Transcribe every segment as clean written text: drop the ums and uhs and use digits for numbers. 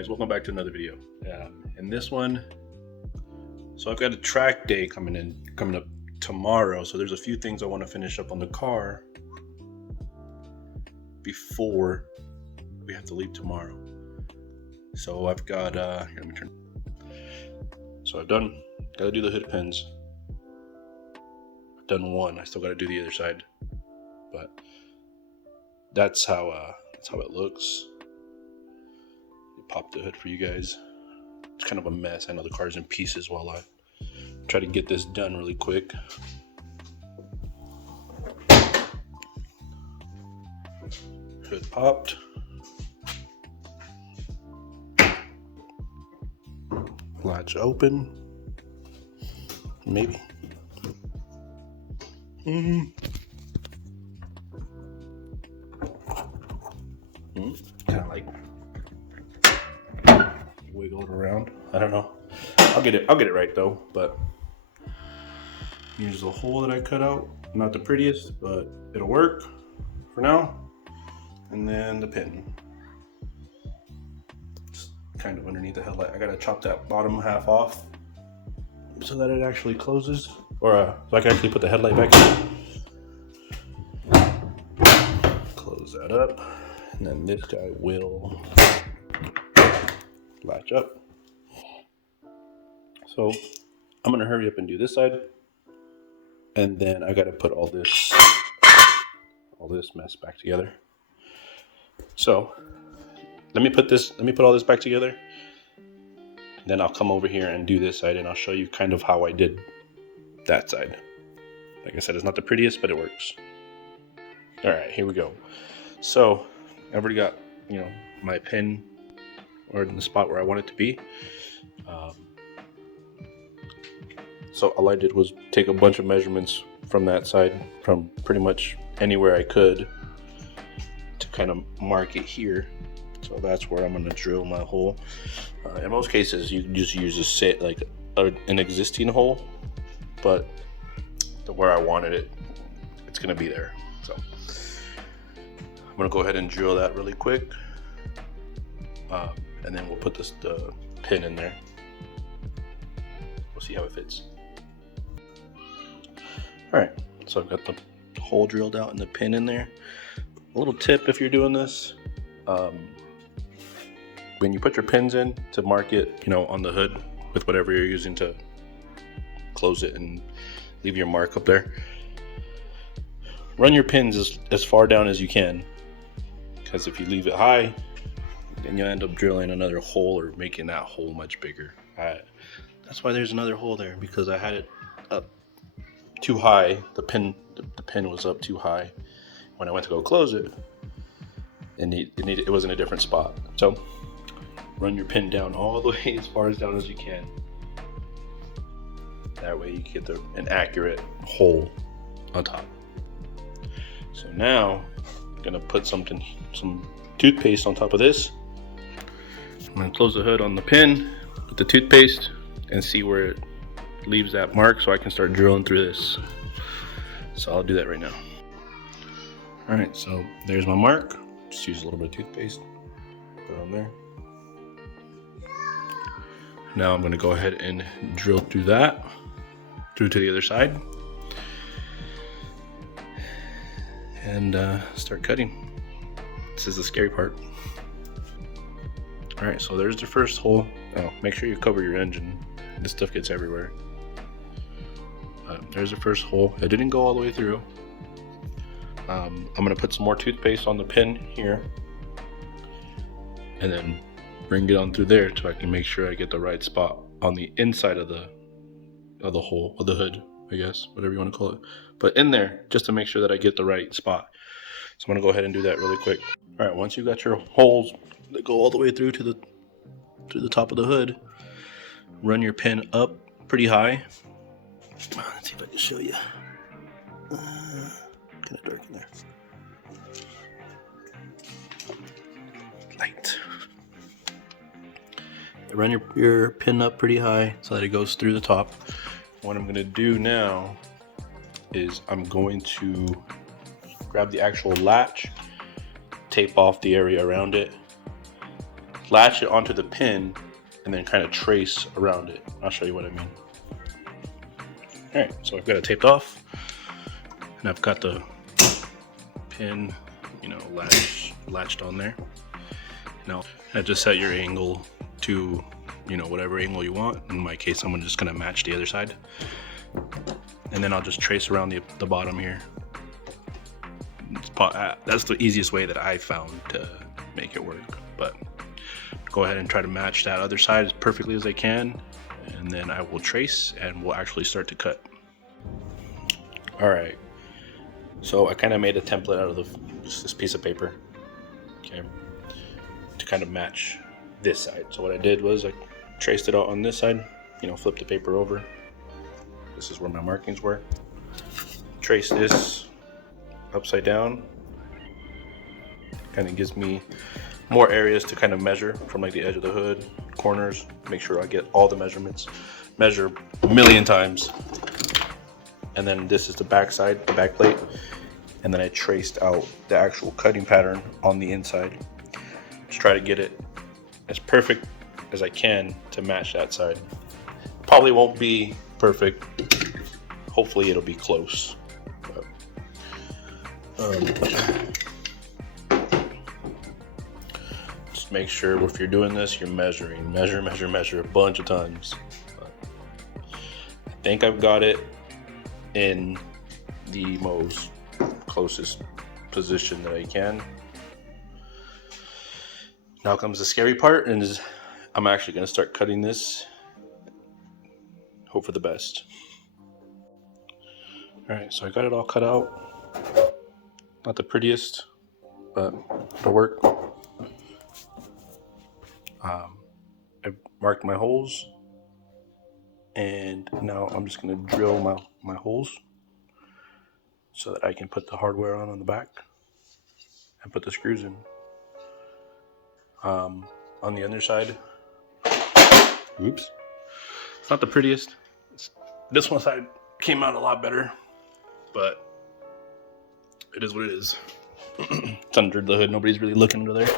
guys, welcome back to another video. In this one, so I've got a track day coming up tomorrow, so there's a few things I want to finish up on the car before we have to leave tomorrow. So I've got here, let me turn. So gotta do the hood pins. I've done one, I still gotta do the other side, but that's how it looks. Pop the hood for you guys. It's kind of a mess. I know the car's in pieces while I try to get this done really quick. Hood popped. Latch open. Maybe. Kind of like wiggle it around. I don't know. I'll get it right though, but here's the hole that I cut out. Not the prettiest, but it'll work for now. And then the pin. Just kind of underneath the headlight. I gotta chop that bottom half off so that it actually closes, or so I can actually put the headlight back in. Close that up, and then this guy will latch up. So I'm gonna hurry up and do this side, and then I gotta put all this mess back together. So let me put all this back together, and then I'll come over here and do this side, and I'll show you kind of how I did that side. Like I said, it's not the prettiest, but it works. All right, here we go. So I've already got, my pin or in the spot where I want it to be. So all I did was take a bunch of measurements from that side, from pretty much anywhere I could, to kind of mark it here. So that's where I'm going to drill my hole. In most cases, you can just use an existing hole, but where I wanted it, it's going to be there. So I'm going to go ahead and drill that really quick. And then we'll put the pin in there. We'll see how it fits. Alright, so I've got the hole drilled out and the pin in there. A little tip if you're doing this, when you put your pins in to mark it, on the hood with whatever you're using to close it and leave your mark up there, run your pins as far down as you can, because if you leave it high, then you'll end up drilling another hole or making that hole much bigger. That's why there's another hole there, because I had it up too high. The pin was up too high. When I went to go close it, it was in a different spot. So run your pin down all the way as far down as you can. That way you get an accurate hole on top. So now I'm gonna put some toothpaste on top of this. I'm gonna close the hood on the pin with the toothpaste and see where it leaves that mark, so I can start drilling through this. So I'll do that right now. All right, so there's my mark. Just use a little bit of toothpaste, put it on there. Now I'm gonna go ahead and drill through to the other side, and start cutting. This is the scary part. All right, so there's the first hole. Oh, make sure you cover your engine. This stuff gets everywhere. There's the first hole. It didn't go all the way through. I'm gonna put some more toothpaste on the pin here, and then bring it on through there so I can make sure I get the right spot on the inside of the hole, of the hood, I guess, whatever you want to call it. But in there, just to make sure that I get the right spot. So I'm gonna go ahead and do that really quick. All right, once you got your holes that go all the way through to the top of the hood, run your pin up pretty high. Let's see if I can show you. Kind of dark in there. Light. Run your pin up pretty high so that it goes through the top. What I'm going to do now is I'm going to grab the actual latch, tape off the area around it, latch it onto the pin and then kind of trace around it. I'll show you what I mean. All right, so I've got it taped off, and I've got the pin, latched on there. Now, I just set your angle to, whatever angle you want. In my case, I'm just gonna match the other side, and then I'll just trace around the bottom here. That's the easiest way that I found to make it work. But go ahead and try to match that other side as perfectly as I can, and then I will trace and we'll actually start to cut. All right, so I kind of made a template out of just this piece of paper, okay, to kind of match this side. So what I did was I traced it out on this side, flipped the paper over. This is where my markings were. Trace this upside down. Kind of gives me more areas to kind of measure from like the edge of the hood, corners, make sure I get all the measurements, measure a million times. And then this is the back side, the back plate. And then I traced out the actual cutting pattern on the inside. Just try to get it as perfect as I can to match that side. Probably won't be perfect. Hopefully it'll be close. Just make sure if you're doing this, you're measuring, measure a bunch of times. I think I've got it in the most closest position that I can. Now comes the scary part, and I'm actually going to start cutting this. Hope for the best. All right, so I got it all cut out. Not the prettiest, but it'll work. I've marked my holes, and now I'm just going to drill my holes so that I can put the hardware on the back and put the screws in. On the underside, oops, it's not the prettiest. This one side came out a lot better, but it is what it is. It's under the hood. Nobody's really looking under there.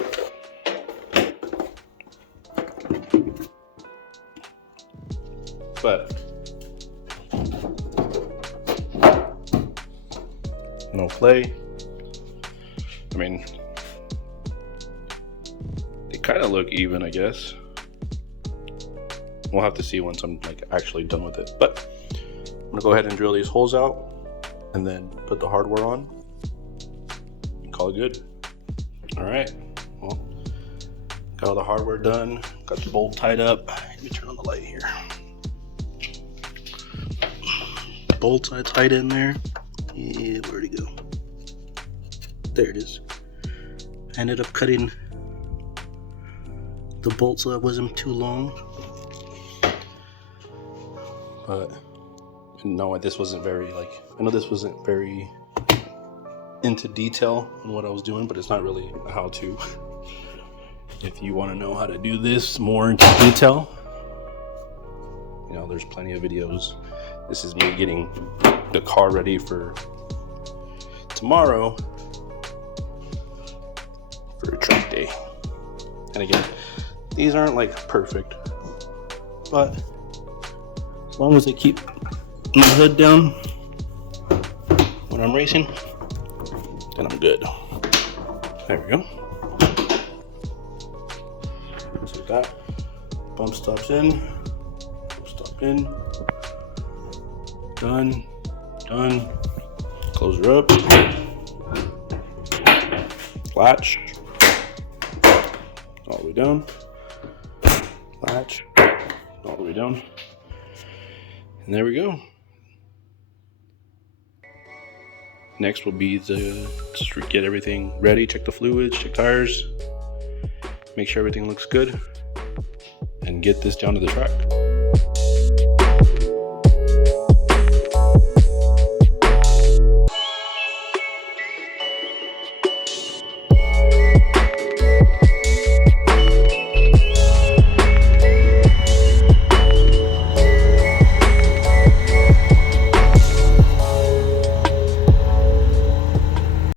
But no play. I mean, they kind of look even, I guess. We'll have to see once I'm actually done with it. But I'm gonna go ahead and drill these holes out and then put the hardware on and call it good. All right, well, got all the hardware done, got the bolt tied up. Let me turn on the light here. Bolts I tied in there. Yeah, where'd it go? There it is. I ended up cutting the bolt so that wasn't too long. But no, this wasn't very I know this wasn't very into detail on what I was doing, but it's not really a how-to. If you want to know how to do this more into detail, there's plenty of videos. This is me getting the car ready for tomorrow for a track day. And again, these aren't perfect, but as long as I keep my hood down when I'm racing, then I'm good. There we go. So that bump stops in, done, close her up, latch, all the way down, latch, all the way down, and there we go. Next will be just get everything ready, check the fluids, check tires, make sure everything looks good, and get this down to the track.